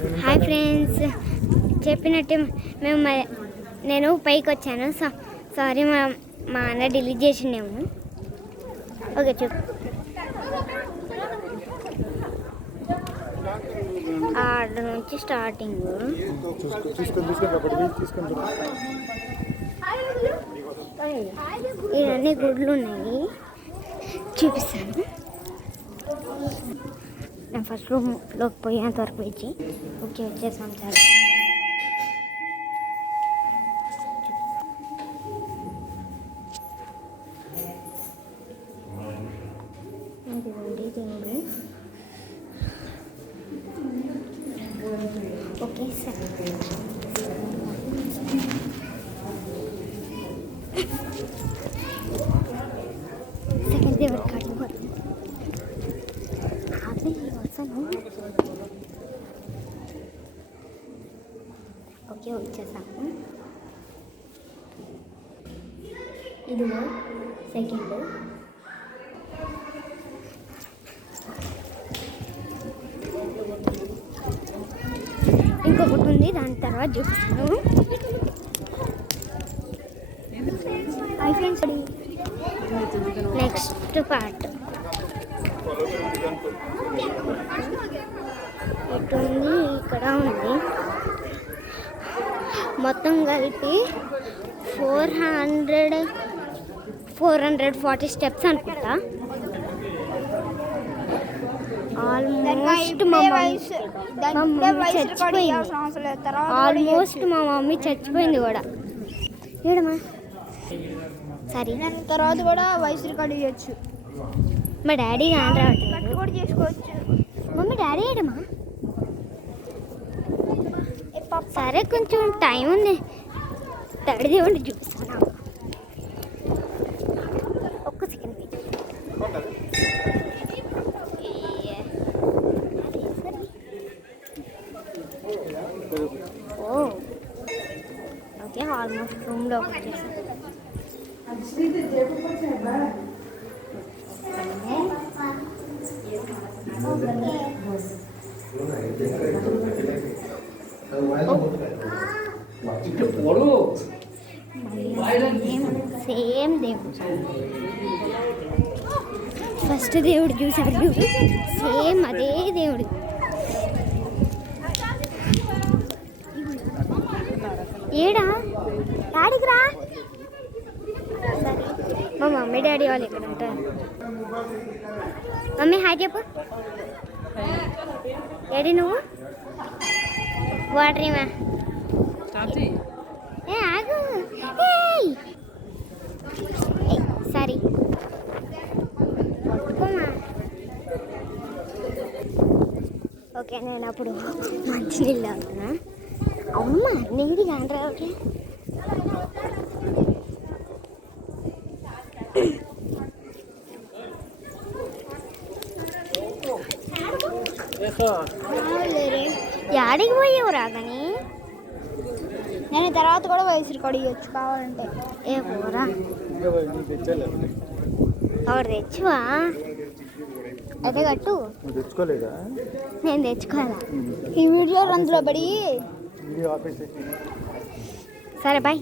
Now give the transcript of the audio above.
Hi friends, చెప్పినట్టు నేను పైకి వచ్చాను. సారీ, మా అన్న డిలీట్ చేసిండేమో. ఓకే, చెప్పు. ఆర్డర్ నుంచి స్టార్టింగ్. ఇవన్నీ గుడ్లు ఉన్నాయి, చూపిస్తాను. నేను ఫస్ట్ రూమ్లోకి పోయేంత వరకు వచ్చి ఓకే వచ్చేసాం. చాలా ఇదిగోండి దేవుడు. ఓకే సార్, సెకండ్ దేవుడు కాదు వస్తాను. ఓకే వచ్చేసాము. ఇదిగో సెకండ్. ఇంకొకటి ఉంది, దాని తర్వాత చూపిస్తాను. నెక్స్ట్ పార్ట్ ఇటుంది, ఇక్కడ ఉంది. మొత్తం కలిపి 440 స్టెప్స్ అనుకుంటా. ఆల్మోస్ట్ మా మమ్మీ చచ్చిపోయింది కూడా. ఏడమా సరే, తర్వాత కూడా వయసు రికార్డు చేయొచ్చు. మా డాడీ కట్టు కూడా చేసుకోవచ్చు. మమ్మీ డాడీ ఏడమా? సరే, కొంచెం టైం ఉంది. తడిది ఉండి చూపిస్తాను. ఒక్క సెకండ్. ఓకే, ఆల్మోస్ట్ రూమ్లోకి వచ్చేసాను. సేమ్ దేవుడు. ఫస్ట్ దేవుడు చూసారు, సేమ్ అదే దేవుడు. ఏడా డాడీకి రా. మా మమ్మీ డాడీ వాళ్ళు ఇక్కడ ఉంటారు. మమ్మీ హాయ్ చెప్పు. డాడీ నువ్వు వాటర్ ఏమా? ఆగు. Sorry, okay. నేను అప్పుడు మంచినీళ్ళు అవుతున్నా. అమ్మ నీది కాని రావట్లే. యాడికి పోయేవరా కానీ నేను తర్వాత కూడా వయసు రికార్డు చేయొచ్చు కావాలంటే. ఏ పోరా, ఎవరు తెచ్చువా? అయితే కట్టు. తెచ్చుకోలేదా? నేను తెచ్చుకోవాలా? ఈ వీడియో అందులో పడి. సరే బాయ్.